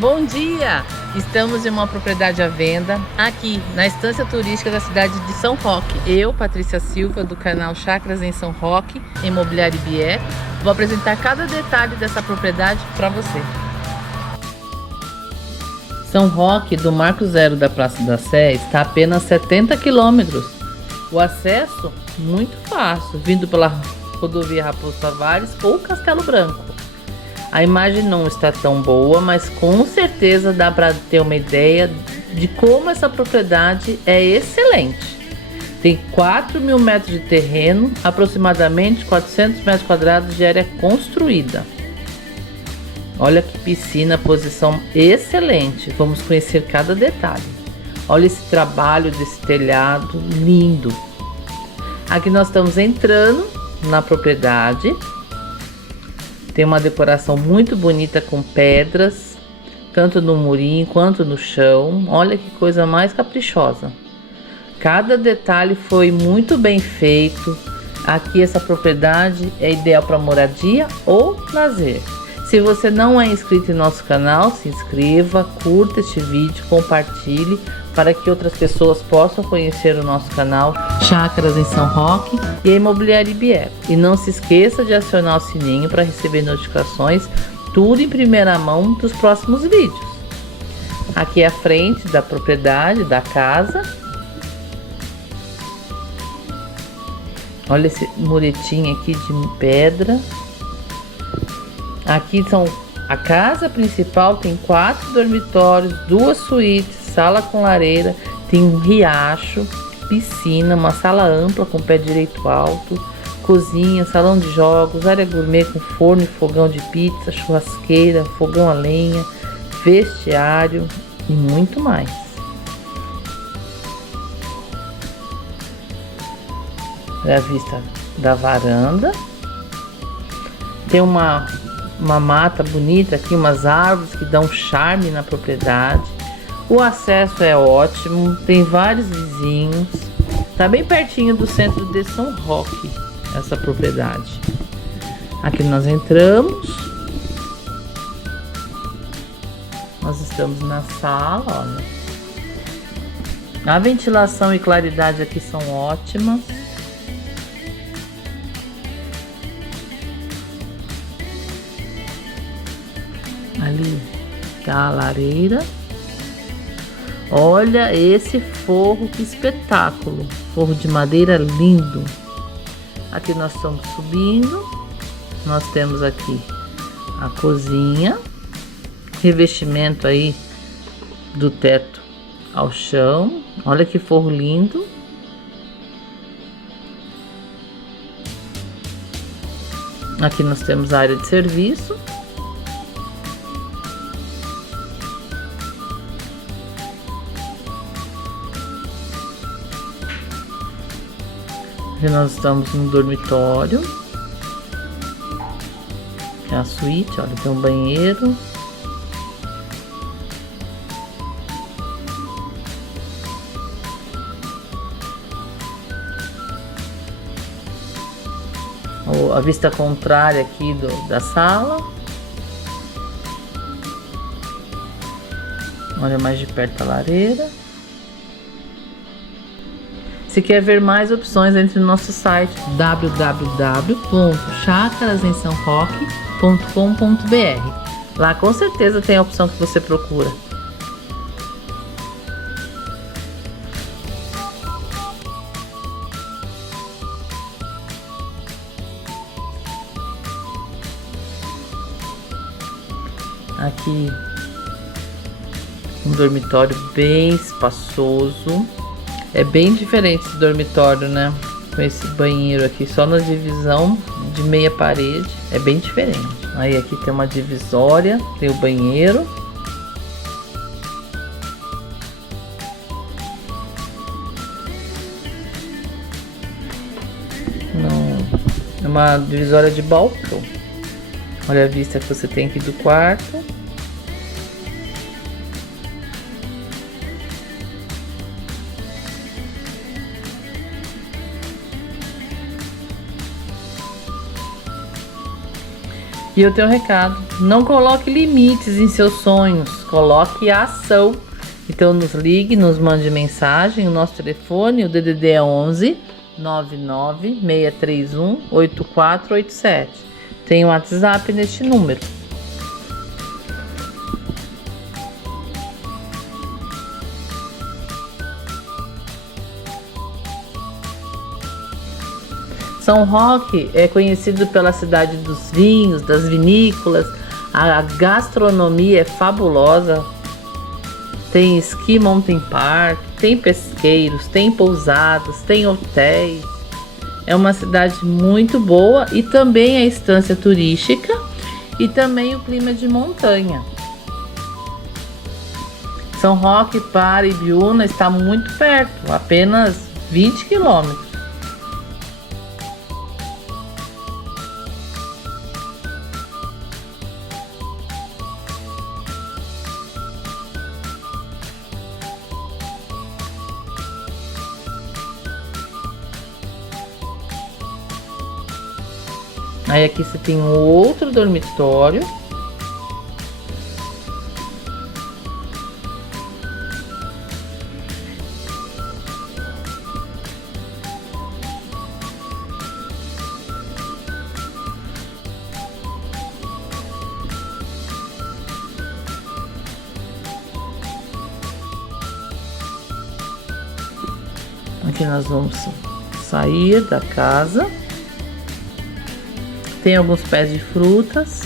Bom dia! Estamos em uma propriedade à venda aqui na estância turística da cidade de São Roque. Eu, Patrícia Silva, do canal Chácaras em São Roque, Imobiliária Ibié, vou apresentar cada detalhe dessa propriedade para você. São Roque, do Marco Zero da Praça da Sé, está a apenas 70 quilômetros. O acesso muito fácil, vindo pela rodovia Raposo Tavares ou Castelo Branco. A imagem não está tão boa, mas com certeza dá para ter uma ideia de como essa propriedade é excelente. Tem 4.000 metros de terreno, aproximadamente 400 metros quadrados de área construída. Olha que piscina, posição excelente. Vamos conhecer cada detalhe. Olha esse trabalho desse telhado lindo. Aqui nós estamos entrando na propriedade. Tem uma decoração muito bonita com pedras, tanto no murinho quanto no chão. Olha que coisa mais caprichosa. Cada detalhe foi muito bem feito. Aqui essa propriedade é ideal para moradia ou lazer. Se você não é inscrito em nosso canal, se inscreva, curta este vídeo, compartilhe para que outras pessoas possam conhecer o nosso canal Chácaras em São Roque e a Imobiliária Ibié. E não se esqueça de acionar o sininho para receber notificações, tudo em primeira mão dos próximos vídeos. Aqui é a frente da propriedade, da casa. Olha esse muretinho aqui de pedra. Aqui são a casa principal, tem 4 dormitórios, 2 suítes, sala com lareira, tem um riacho, piscina, uma sala ampla com pé direito alto, cozinha, salão de jogos, área gourmet com forno e fogão de pizza, churrasqueira, fogão a lenha, vestiário e muito mais. É a vista da varanda. Tem uma mata bonita aqui, umas árvores que dão charme na propriedade. O acesso é ótimo, tem vários vizinhos. Tá bem pertinho do centro de São Roque, essa propriedade. Aqui nós entramos. Nós estamos na sala, olha. A ventilação e claridade aqui são ótimas. Ali tá a lareira. Olha esse forro, que espetáculo! Forro de madeira lindo. Aqui nós estamos subindo. Nós temos aqui a cozinha. Revestimento aí do teto ao chão. Olha que forro lindo. Aqui nós temos a área de serviço. Aqui nós estamos no dormitório. É a suíte, olha, tem um banheiro. A vista contrária aqui da sala. Olha mais de perto a lareira. Se quer ver mais opções, entre no nosso site www.chacarasemsaoroque.com.br. Lá com certeza tem a opção que você procura. Aqui um dormitório bem espaçoso. É bem diferente esse dormitório, né? Com esse banheiro aqui só na divisão de meia parede. É bem diferente. Aí aqui tem uma divisória, tem o banheiro. Não, é uma divisória de balcão. Olha a vista que você tem aqui do quarto. E eu tenho um recado: não coloque limites em seus sonhos. coloque a ação. Então nos ligue, nos mande mensagem. O nosso telefone, o DDD é 11 99 631 8487. Tem o WhatsApp neste número. São Roque é conhecido pela cidade dos vinhos, das vinícolas. A gastronomia é fabulosa. Tem esqui mountain park, tem pesqueiros, tem pousadas, tem hotéis. É uma cidade muito boa e também a estância turística e também o clima de montanha. São Roque para Ibiúna está muito perto, apenas 20 quilômetros. Aí aqui você tem um outro dormitório. Aqui nós vamos sair da casa. Tem alguns pés de frutas.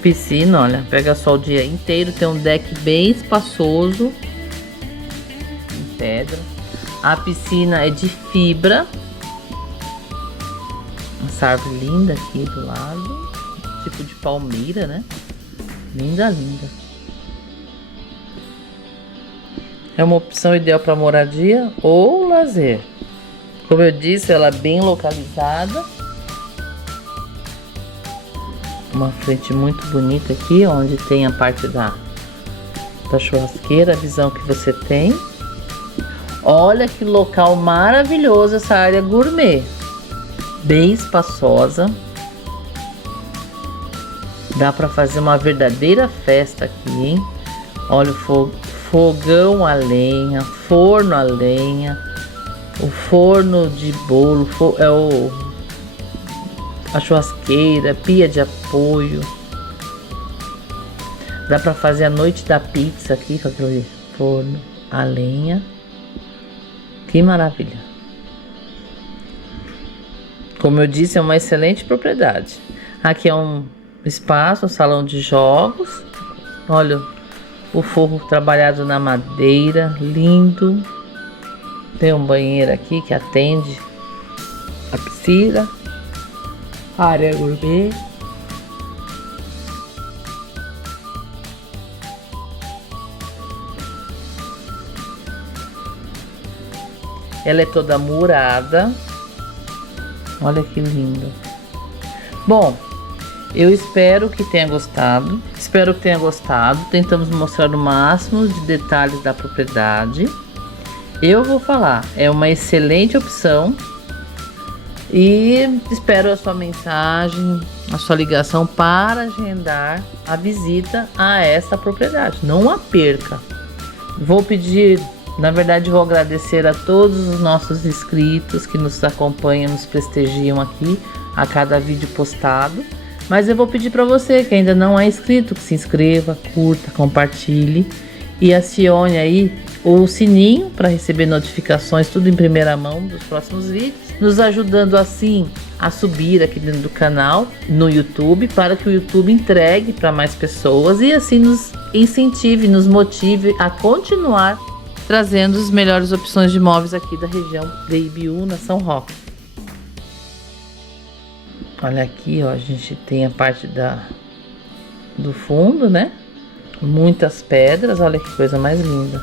Piscina, olha, pega só o dia inteiro. Tem um deck bem espaçoso, em pedra. A piscina é de fibra. Essa árvore linda aqui do lado, tipo de palmeira, né? Linda, linda. É uma opção ideal para moradia ou lazer. Como eu disse, ela é bem localizada. Uma frente muito bonita aqui, onde tem a parte da churrasqueira, a visão que você tem. Olha que local maravilhoso essa área gourmet. Bem espaçosa. Dá para fazer uma verdadeira festa aqui, hein? Olha o fogão a lenha, forno a lenha, o forno de bolo, a churrasqueira, pia de apoio. Dá para fazer a noite da pizza aqui com aquele forno a lenha. Que maravilha! Como eu disse, é uma excelente propriedade. Aqui é um espaço, um salão de jogos. Olha o forro trabalhado na madeira, lindo. Tem um banheiro aqui que atende a piscina, a área gourmet. Ela é toda murada. Olha que lindo. Bom, eu espero que tenha gostado. Tentamos mostrar o máximo de detalhes da propriedade. Eu vou falar, é uma excelente opção. E espero a sua mensagem, a sua ligação para agendar a visita a essa propriedade. Não a perca. Vou pedir, na verdade, vou agradecer a todos os nossos inscritos que nos acompanham, nos prestigiam aqui a cada vídeo postado. Mas eu vou pedir para você que ainda não é inscrito, que se inscreva, curta, compartilhe e acione aí o sininho para receber notificações, tudo em primeira mão dos próximos vídeos, nos ajudando assim a subir aqui dentro do canal no YouTube, para que o YouTube entregue para mais pessoas e assim nos incentive, nos motive a continuar trazendo as melhores opções de imóveis aqui da região de Ibiúna, São Roque. Olha aqui, ó, a gente tem a parte do fundo, né? Muitas pedras, olha que coisa mais linda.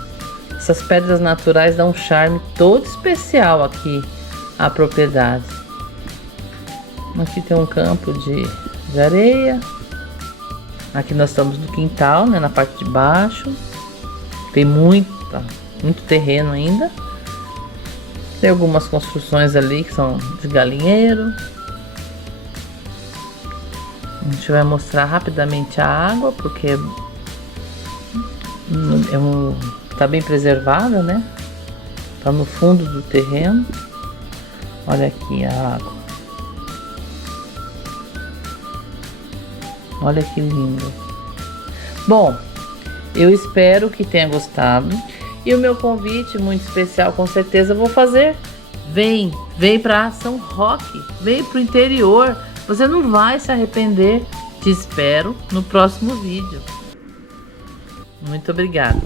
Essas pedras naturais dão um charme todo especial aqui à propriedade. Aqui tem um campo de areia. Aqui nós estamos no quintal, né? Na parte de baixo. Tem muito terreno ainda. Tem algumas construções ali que são de galinheiro. A gente vai mostrar rapidamente a água, porque tá bem preservada, né? Tá no fundo do terreno. Olha aqui a água. Olha que lindo. Bom, eu espero que tenha gostado. E o meu convite muito especial, com certeza vou fazer. Vem para São Roque, vem pro interior. Você não vai se arrepender. Te espero no próximo vídeo. Muito obrigada.